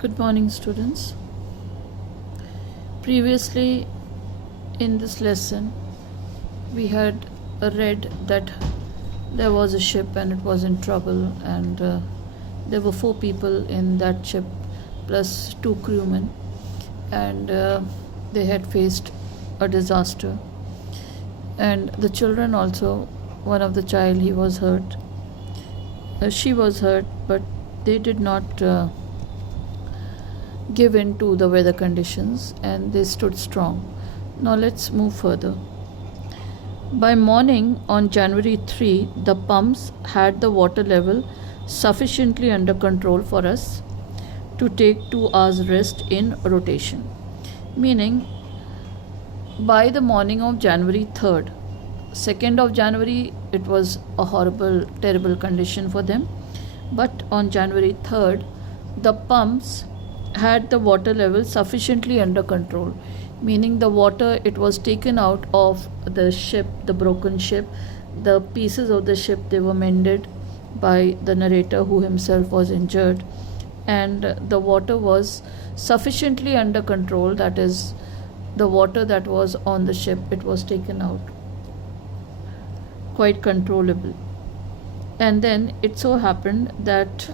Good morning, students. Previously, in this lesson, we had read that there was a ship and it was in trouble, and there were 4 people in that ship plus 2 crewmen, and they had faced a disaster. And the children also, one of the child, he was hurt. She was hurt, but they did not give in to the weather conditions and they stood strong. Now let's move further. By morning on January 3, the pumps had the water level sufficiently under control for us to take 2 hours rest in rotation. Meaning, by the morning of January 3rd, 2nd of January, it was a horrible, terrible condition for them. But on January 3rd, the pumps had the water level sufficiently under control, meaning the water, it was taken out of the ship, the broken ship. The pieces of the ship, they were mended by the narrator, who himself was injured, and the water was sufficiently under control. That is, the water that was on the ship, it was taken out quite controllable. And then it so happened that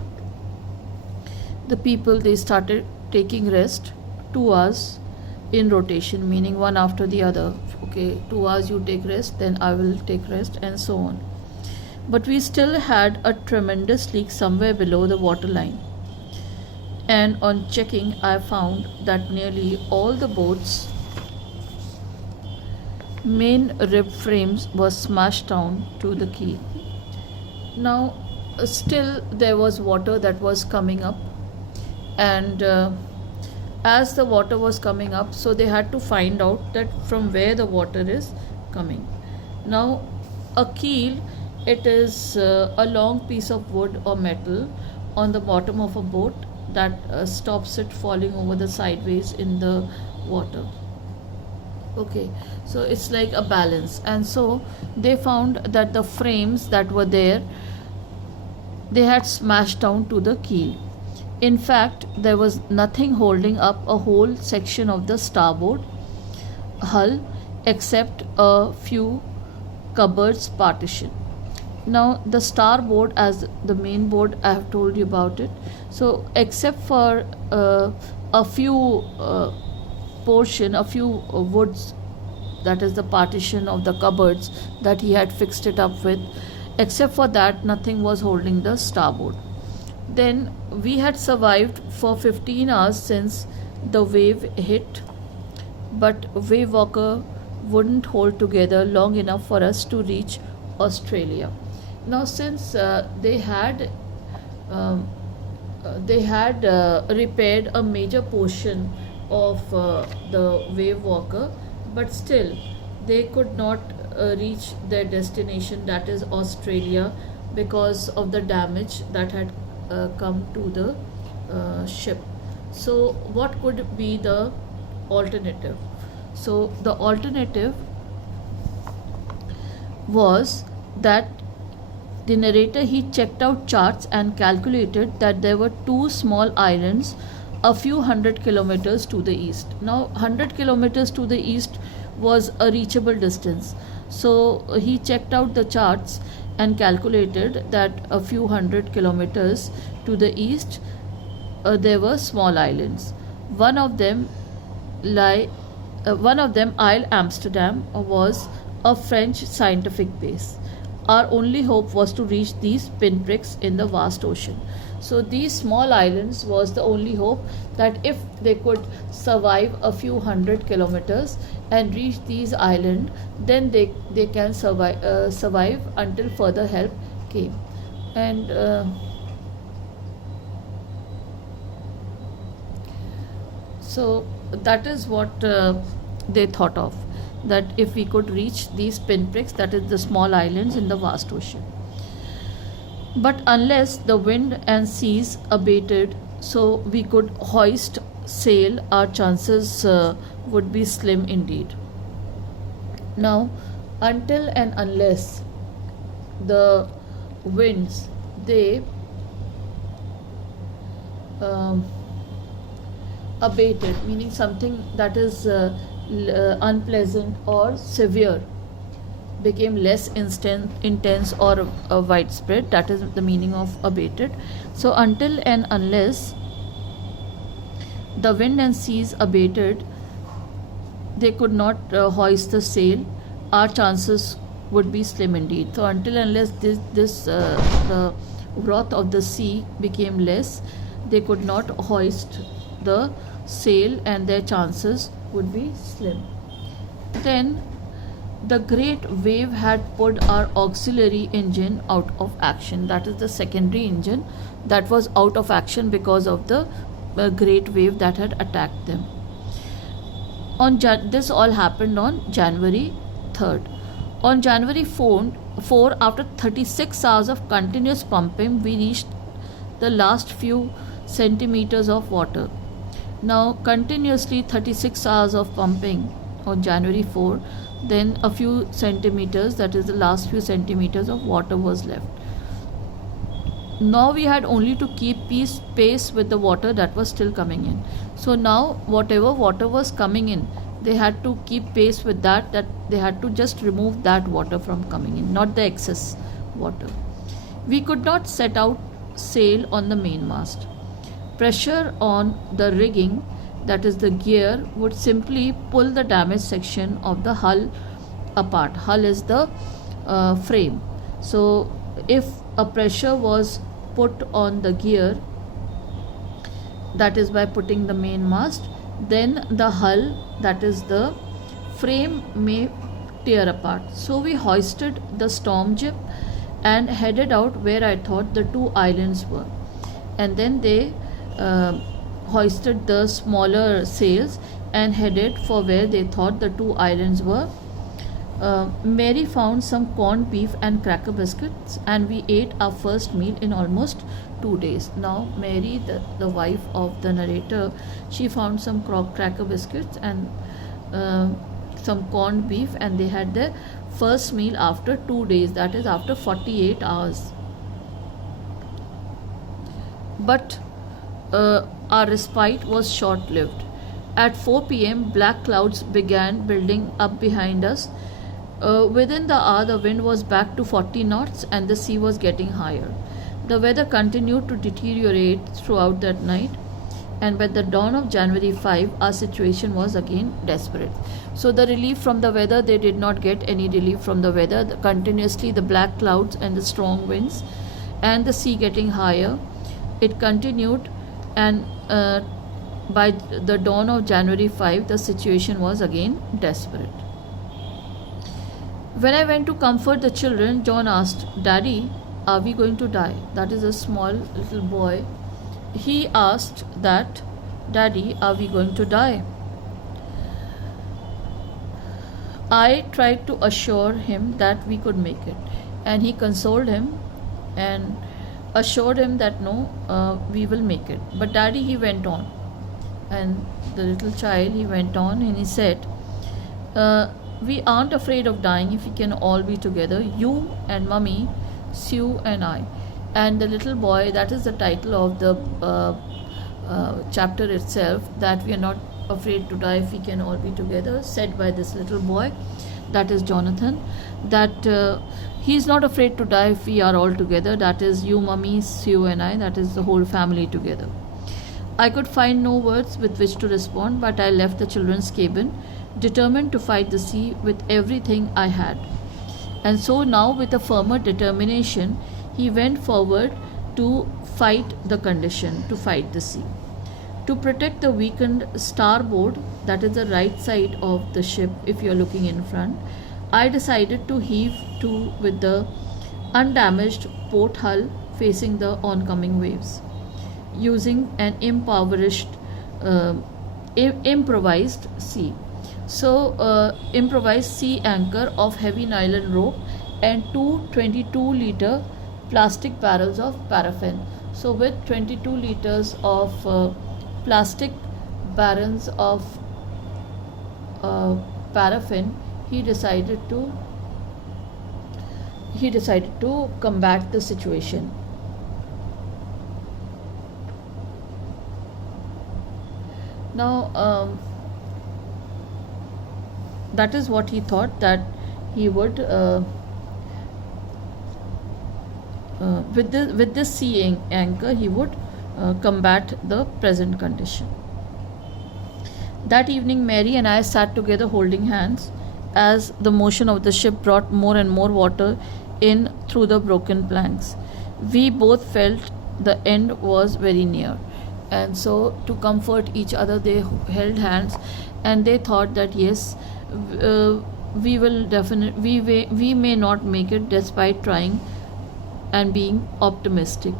the people, they started taking rest 2 hours in rotation, meaning one after the other. Okay, 2 hours you take rest, then I will take rest, and so on. But we still had a tremendous leak somewhere below the water line, and on checking I found that nearly all the boats' main rib frames were smashed down to the keel. Now still there was water that was coming up, and as the water was coming up, so they had to find out that from where the water is coming. Now a keel, it is a long piece of wood or metal on the bottom of a boat that stops it falling over the sideways in the water. Okay, so it's like a balance. And so they found that the frames that were there, they had smashed down to the keel. In fact, there was nothing holding up a whole section of the starboard hull except a few cupboards partition. Now the starboard, as the main board, I have told you about it. So except for a few portion, a few woods, that is the partition of the cupboards that he had fixed it up with, except for that, nothing was holding the starboard. Then we had survived for 15 hours since the wave hit, but wave walker wouldn't hold together long enough for us to reach Australia. Now since they had repaired a major portion of the wave walker, but still they could not reach their destination, that is Australia, because of the damage that had come to the ship. So what could be the alternative? So the alternative was that the narrator, he checked out charts and calculated that there were 2 small islands a few 100 kilometers to the east. Now 100 kilometers to the east was a reachable distance. So he checked out the charts and calculated that a few 100 kilometers to the east there were small islands. One of them, Isle Amsterdam, was a French scientific base. Our only hope was to reach these pinpricks in the vast ocean. So these small islands was the only hope, that if they could survive a few 100 kilometers and reach these islands, then they can survive until further help came. And so that is what they thought of, that if we could reach these pinpricks, that is the small islands in the vast ocean. But unless the wind and seas abated so we could hoist sail, our chances would be slim indeed. Now, until and unless the winds, they abated, meaning something that is unpleasant or severe, became less intense or widespread. That is the meaning of abated. So until and unless the wind and seas abated, they could not hoist the sail, our chances would be slim indeed. So until unless the wrath of the sea became less, they could not hoist the sail, and their chances would be slim. Then the great wave had put our auxiliary engine out of action. That is the secondary engine that was out of action because of the great wave that had attacked them. This all happened on January 3rd. On January 4, after 36 hours of continuous pumping, we reached the last few centimeters of water. Now, continuously 36 hours of pumping on January 4, then a few centimeters, that is the last few centimeters of water was left. Now we had only to keep pace with the water that was still coming in. So now whatever water was coming in, they had to keep pace with that they had to just remove that water from coming in, not the excess water. We could not set out sail on the mainmast. Pressure on the rigging, that is the gear, would simply pull the damaged section of the hull apart. Hull is the frame. So if a pressure was put on the gear, that is by putting the mainmast, then the hull, that is the frame, may tear apart. So we hoisted the storm jib and headed out where I thought the two islands were, and then they hoisted the smaller sails and headed for where they thought the two islands were. Mary found some corned beef and cracker biscuits, and we ate our first meal in almost 2 days. Now Mary, the wife of the narrator, she found some cracker biscuits and some corned beef, and they had their first meal after 2 days, that is after 48 hours. But our respite was short-lived. At 4 p.m., black clouds began building up behind us. Within the hour, the wind was back to 40 knots and the sea was getting higher. The weather continued to deteriorate throughout that night, and by the dawn of January 5, our situation was again desperate. So the relief from the weather, they did not get any relief from the weather. Continuously the black clouds and the strong winds and the sea getting higher, it continued, and by the dawn of January 5, the situation was again desperate. When I went to comfort the children, John asked, "Daddy, are we going to die?" That is a small little boy. He asked that, "Daddy, are we going to die?" I tried to assure him that we could make it, and he consoled him and assured him that no, we will make it. But Daddy, he went on, and the little child, he went on and he said, "We aren't afraid of dying if we can all be together, you and Mummy, Sue and I." And the little boy, that is the title of the chapter itself, that we are not afraid to die if we can all be together, said by this little boy, that is Jonathan, that he is not afraid to die if we are all together, that is you, Mummy, Sue and I, that is the whole family together. I could find no words with which to respond, but I left the children's cabin, determined to fight the sea with everything I had. And so now, with a firmer determination, he went forward to fight the condition, to fight the sea. To protect the weakened starboard, that is the right side of the ship if you are looking in front, I decided to heave to with the undamaged port hull facing the oncoming waves, using an improvised sea. So improvised sea anchor of heavy nylon rope and two 22-liter plastic barrels of paraffin. So with 22 liters of plastic barrels of paraffin, he decided to combat the situation. Now, that is what he thought, that he would, with this sea anchor, he would combat the present condition. That evening, Mary and I sat together holding hands as the motion of the ship brought more and more water in through the broken planks. We both felt the end was very near. And so, to comfort each other, they held hands, and they thought that yes, uh, we will definitely, we may not make it despite trying and being optimistic.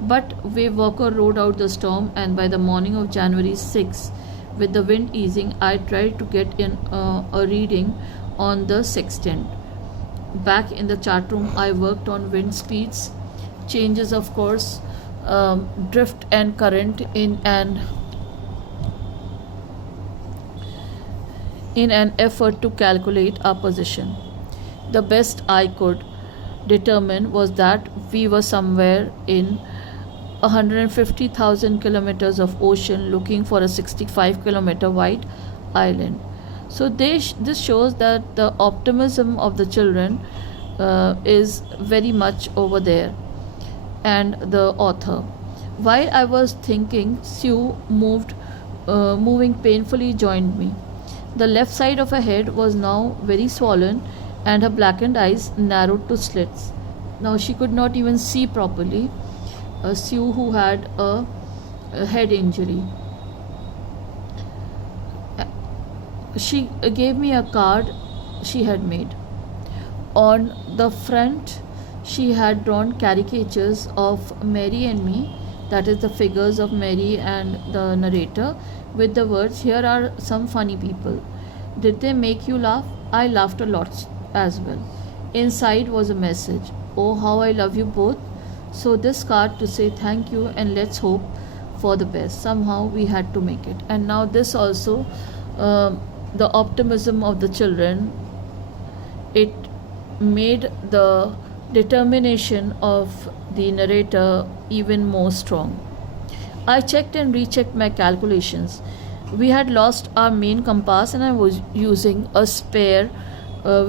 But Wave Walker rode out the storm, and by the morning of January 6, with the wind easing, I tried to get in a reading on the sextant. Back in the chat room, I worked on wind speeds, changes of course, drift and current in an effort to calculate our position. The best I could determine was that we were somewhere in 150,000 kilometers of ocean looking for a 65-kilometer wide island. So this shows that the optimism of the children is very much over there. And the author. While I was thinking, Sue moving painfully, joined me. The left side of her head was now very swollen, and her blackened eyes narrowed to slits. Now she could not even see properly. Sue, who had a head injury. She gave me a card she had made. On the front, she had drawn caricatures of Mary and me, that is, the figures of Mary and the narrator, with the words, "Here are some funny people. Did they make you laugh?" I laughed a lot as well. Inside was a message, "Oh, how I love you both." So, this card to say thank you and let's hope for the best. Somehow we had to make it. And now, this also, the optimism of the children, it made the determination of the narrator even more strong. I checked and rechecked my calculations. We had lost our main compass, and I was using a spare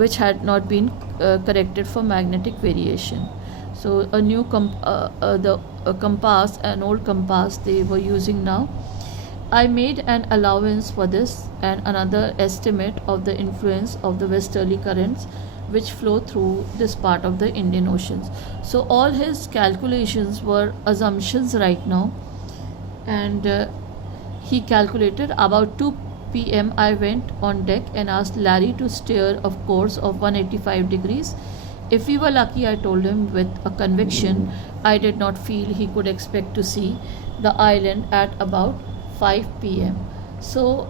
which had not been corrected for magnetic variation. So a new compass, an old compass they were using now. I made an allowance for this and another estimate of the influence of the westerly currents which flow through this part of the Indian Oceans. So all his calculations were assumptions right now, and he calculated about 2 p.m. I went on deck and asked Larry to steer a course of 185 degrees. If we were lucky, I told him with a conviction, I did not feel he could expect to see the island at about 5 p.m. So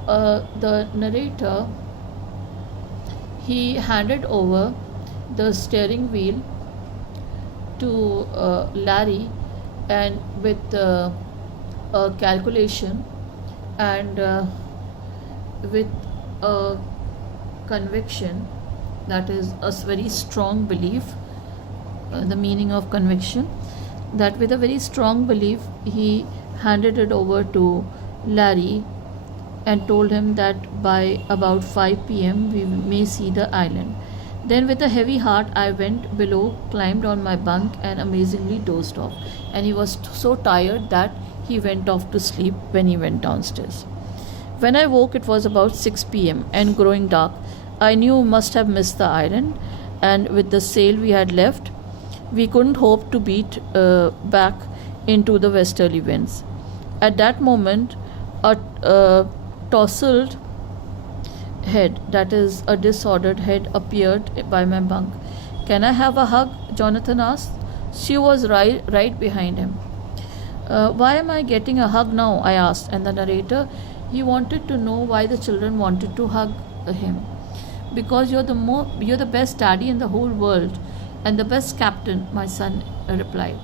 the narrator, he handed over the steering wheel to Larry, and with a calculation and with a conviction, that is a very strong belief, the meaning of conviction, that with a very strong belief he handed it over to Larry and told him that by about 5 p.m. we may see the island. Then with a heavy heart I went below, climbed on my bunk and amazingly dozed off, and he was so tired that he went off to sleep when he went downstairs. When I woke it was about 6 p.m. and growing dark. I knew must have missed the island, and with the sail we had left, we couldn't hope to beat back into the westerly winds. At that moment, a tousled head, that is, a disordered head, appeared by my bunk. "Can I have a hug?" Jonathan asked. She was right behind him. Why am I getting a hug now?" I asked, and the narrator, he wanted to know why the children wanted to hug him. "Because you're the best daddy in the whole world and the best captain," my son replied.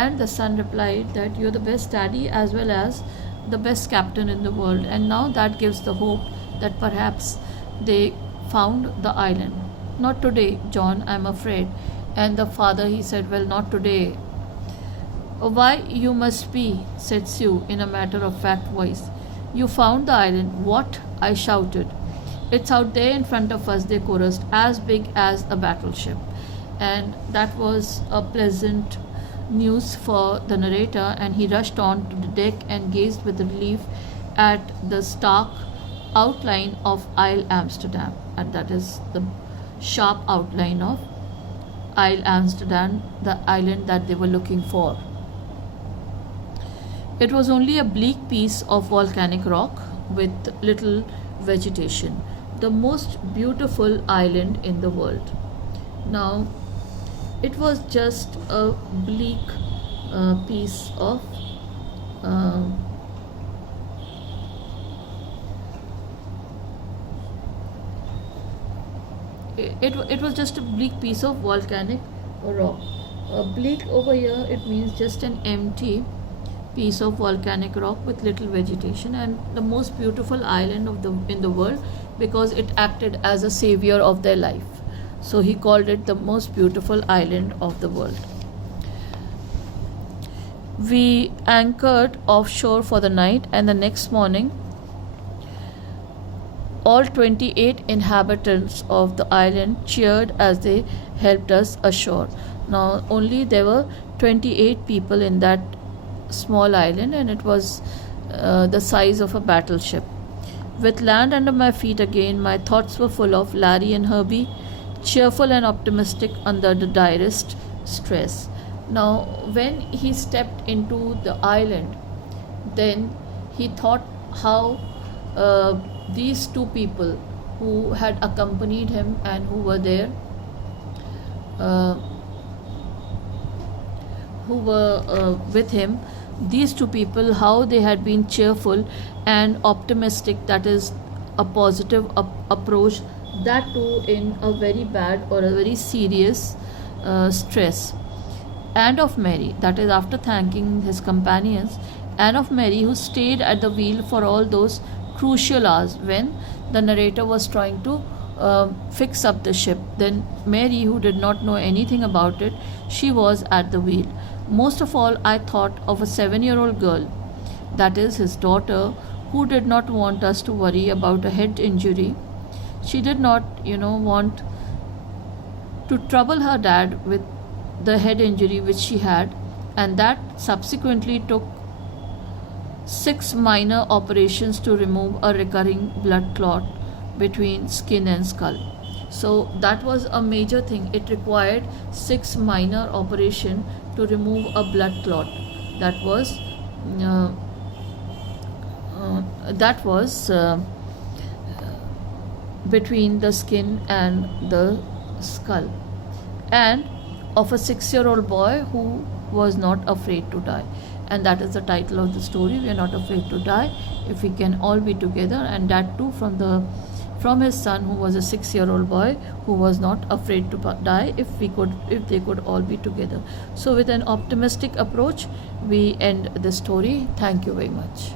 And the son replied that you're the best daddy as well as the best captain in the world. And now that gives the hope that perhaps they found the island. "Not today, John, I'm afraid." And the father, he said, "Well, not today." "Why, you must be," said Sue in a matter-of-fact voice. You found the island. What? I shouted. It's out there in front of us, they chorused, as big as a battleship. And that was a pleasant news for the narrator, and he rushed on to the deck and gazed with relief at the stark outline of Isle Amsterdam, and that is the sharp outline of Isle Amsterdam, the island that they were looking for. It was only a bleak piece of volcanic rock with little vegetation, the most beautiful island in the world. Now, it was just a bleak piece of uh, it was just a bleak piece of volcanic rock. Bleak over here, it means just an empty piece of volcanic rock with little vegetation, and the most beautiful island of the in the world, because it acted as a savior of their life. So he called it the most beautiful island of the world. We anchored offshore for the night, and the next morning all 28 inhabitants of the island cheered as they helped us ashore. Now, only there were 28 people in that small island, and it was the size of a battleship. With land under my feet again, my thoughts were full of Larry and Herbie, cheerful and optimistic under the direst stress. Now, when he stepped into the island, then he thought how these two people who had accompanied him and who were there, uh, who were with him, these two people, how they had been cheerful and optimistic, that is a positive approach, that too in a very bad or a very serious stress. And of Mary, that is after thanking his companions, and of Mary, who stayed at the wheel for all those crucial hours when the narrator was trying to fix up the ship. Then Mary, who did not know anything about it, she was at the wheel. Most of all, I thought of a 7-year-old girl, that is his daughter, who did not want us to worry about a head injury. She did not, want to trouble her dad with the head injury which she had, and that subsequently took 6 minor operations to remove a recurring blood clot between skin and skull. So that was a major thing. It required 6 minor operation to remove a blood clot. That was between the skin and the skull, and of a 6-year-old boy who was not afraid to die. And that is the title of the story. We are not afraid to die if we can all be together, and that too from his son, who was a 6-year-old boy who was not afraid to die if they could all be together. So with an optimistic approach, we end the story. Thank you very much.